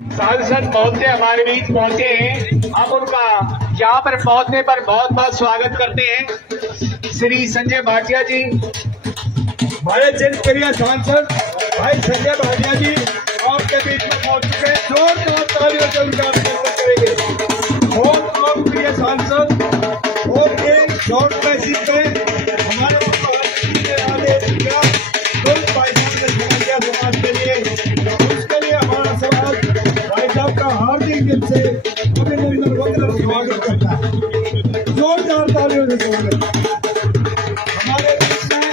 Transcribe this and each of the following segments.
सांसद महोदय हमारे बीच पहुंचे हैं। हम उनका यहाँ पर पहुंचने पर बहुत बहुत स्वागत करते हैं। श्री संजय भाटिया जी, हमारे जनप्रिय सांसद भाई संजय भाटिया जी आपके बीच में पहुंच चुके हैं। जोरदार तालियों से उनका अभिनंदन करेंगे। बहुत लोकप्रिय सांसद और एक शॉर्ट मैसेज पे हमारे समाज के लिए उसके लिए हमारा समाज भाई साहब का हार्दिक दिल से अभिनंदन वगैरह स्वागत करता है। जोरदार तालियों से स्वागत। हमारे बीच में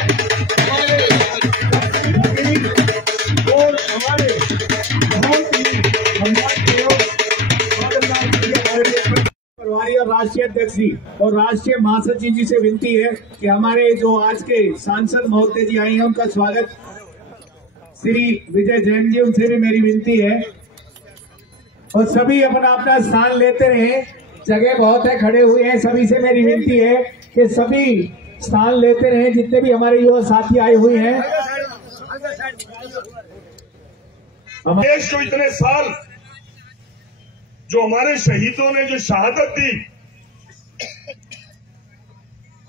और हमारे बहुत ही प्रभारी और राष्ट्रीय अध्यक्ष जी और राष्ट्रीय महासचिव जी से विनती है कि हमारे जो आज के सांसद महोदय जी आई हैं उनका स्वागत श्री विजय जैन जी, उनसे भी मेरी विनती है और सभी अपना अपना स्थान लेते रहे। जगह बहुत है, खड़े हुए हैं, सभी से मेरी विनती है कि सभी स्थान लेते रहे जितने भी हमारे युवा साथी आए हुए हैं। देश को इतने साल जो हमारे शहीदों ने जो शहादत दी,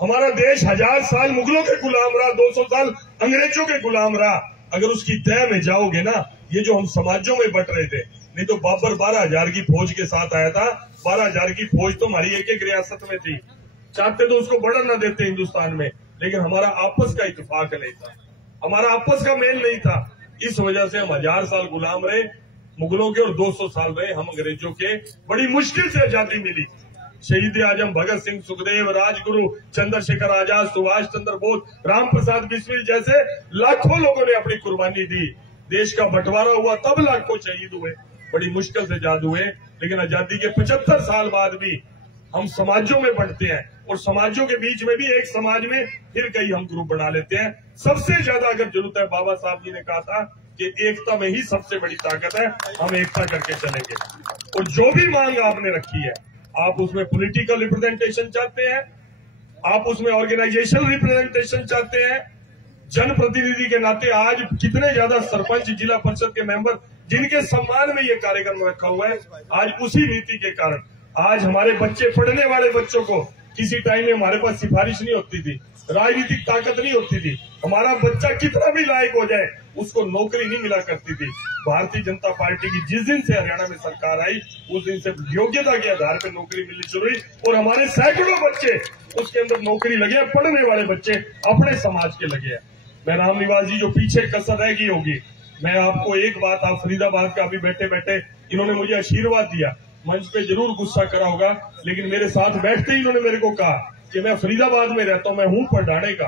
हमारा देश 1000 साल मुगलों के गुलाम रहा, 200 साल अंग्रेजों के गुलाम रहा। अगर उसकी तह में जाओगे ना, ये जो हम समाजों में बट रहे थे, नहीं तो बाबर 12,000 की फौज के साथ आया था। 12,000 की फौज तो हमारी एक एक रियासत में थी। चाहते तो उसको बढ़न न देते हिंदुस्तान में, लेकिन हमारा आपस का इत्तेफाक नहीं था, हमारा आपस का मेल नहीं था। इस वजह से हम 1000 साल गुलाम रहे मुगलों के और 200 साल रहे हम अंग्रेजों के। बड़ी मुश्किल से आजादी मिली। शहीद आजम भगत सिंह, सुखदेव, राजगुरु, चंद्रशेखर आजाद, सुभाष चंद्र बोस, राम प्रसाद बिस्मिल जैसे लाखों लोगों ने अपनी कुर्बानी दी। देश का बंटवारा हुआ तब लाखों शहीद हुए, बड़ी मुश्किल से आजाद हुए। लेकिन आजादी के 75 साल बाद भी हम समाजों में बंटते हैं और समाजों के बीच में भी एक समाज में फिर कई हम ग्रुप बना लेते हैं। सबसे ज्यादा अगर जरूरत है, बाबा साहब जी ने कहा था कि एकता में ही सबसे बड़ी ताकत है, हम एकता करके चलेंगे। और जो भी मांग आपने रखी है, आप उसमें पॉलिटिकल रिप्रेजेंटेशन चाहते हैं, आप उसमें ऑर्गेनाइजेशनल रिप्रेजेंटेशन चाहते हैं, जनप्रतिनिधि के नाते आज कितने ज्यादा सरपंच, जिला परिषद के मेंबर जिनके सम्मान में ये कार्यक्रम रखा हुआ है, आज उसी नीति के कारण आज हमारे बच्चे, पढ़ने वाले बच्चों को किसी टाइम में हमारे पास सिफारिश नहीं होती थी, राजनीतिक ताकत नहीं होती थी। हमारा बच्चा कितना भी लायक हो जाए, उसको नौकरी नहीं मिला करती थी। भारतीय जनता पार्टी की जिस दिन से हरियाणा में सरकार आई, उस दिन से योग्यता के आधार पर नौकरी मिलनी शुरू हुई और हमारे सैकड़ों बच्चे उसके अंदर नौकरी लगे हैं। पढ़ने वाले बच्चे अपने समाज के लगे हैं। मैं रामनिवास जी, जो पीछे कसर रह गई होगी, मैं आपको एक बात, आप फरीदाबाद का अभी बैठे बैठे इन्होंने मुझे आशीर्वाद दिया, मंच पे जरूर गुस्सा करा होगा, लेकिन मेरे साथ बैठते ही इन्होंने मेरे को कहा कि मैं फरीदाबाद में रहता हूं, मैं हूं पढ़ाने का,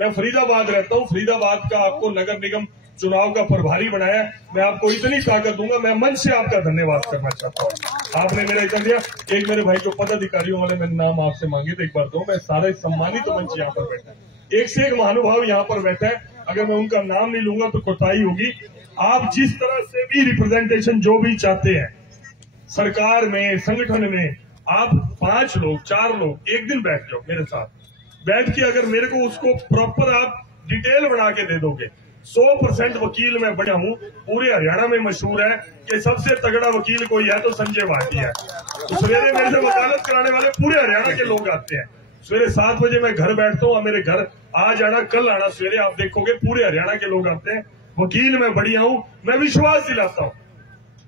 मैं फरीदाबाद रहता हूं, फरीदाबाद का आपको नगर निगम चुनाव का प्रभारी बनाया, मैं आपको इतनी ताकत दूंगा। मैं मंच से आपका धन्यवाद करना चाहता हूं, आपने मेरा इतना दिया। एक मेरे भाई जो पदाधिकारियों वाले मैंने नाम आपसे मांगे थे, एक बार दो। मैं सारे सम्मानित मंच यहाँ पर बैठा है, एक से एक महानुभाव यहाँ पर बैठा है, अगर मैं उनका नाम नहीं लूंगा तो कोताही होगी। आप जिस तरह से भी रिप्रेजेंटेशन जो भी चाहते हैं सरकार में, संगठन में, आप 5 लोग 4 लोग एक दिन बैठ जाओ मेरे साथ, बैठ के अगर मेरे को उसको प्रॉपर आप डिटेल बना के दे दोगे। 100% वकील मैं बना हूं, पूरे हरियाणा में मशहूर है कि सबसे तगड़ा वकील कोई है तो संजय भाटिया है। तो सवेरे मेरे से वकालत कराने वाले पूरे हरियाणा के लोग आते हैं। सवेरे 7 बजे मैं घर बैठता हूँ, मेरे घर आज आना कल आना, सवेरे आप देखोगे पूरे हरियाणा के लोग आते हैं। वकील मैं बढ़िया हूँ, मैं विश्वास दिलाता हूँ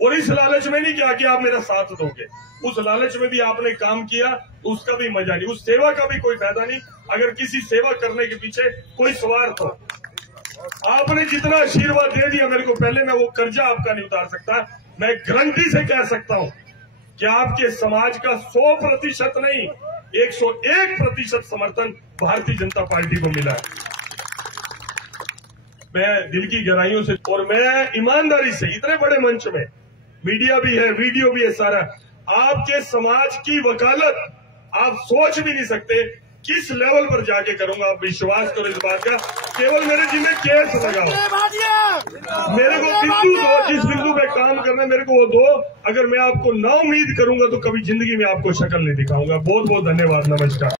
और इस लालच में नहीं किया कि आप मेरा साथ दोगे, उस लालच में भी आपने काम किया तो उसका भी मजा नहीं, उस सेवा का भी कोई फायदा नहीं अगर किसी सेवा करने के पीछे कोई स्वार्थ हो। आपने जितना आशीर्वाद दे दिया मेरे को पहले, मैं वो कर्जा आपका नहीं उतार सकता। मैं गारंटी से कह सकता हूं कि आपके समाज का 100% नहीं 101% समर्थन भारतीय जनता पार्टी को मिला है। मैं दिल की गहराइयों से और मैं ईमानदारी से, इतने बड़े मंच में मीडिया भी है, वीडियो भी है, सारा आपके समाज की वकालत आप सोच भी नहीं सकते किस लेवल पर जाके करूंगा। आप विश्वास करो इस बात का, केवल मेरे जिम्मे केस लगाओ, मेरे को बिंदु दो, जिस बिंदु पे काम करना है मेरे को वो दो। अगर मैं आपको ना उम्मीद करूंगा तो कभी जिंदगी में आपको शक्ल नहीं दिखाऊंगा। बहुत बहुत धन्यवाद, नमस्कार।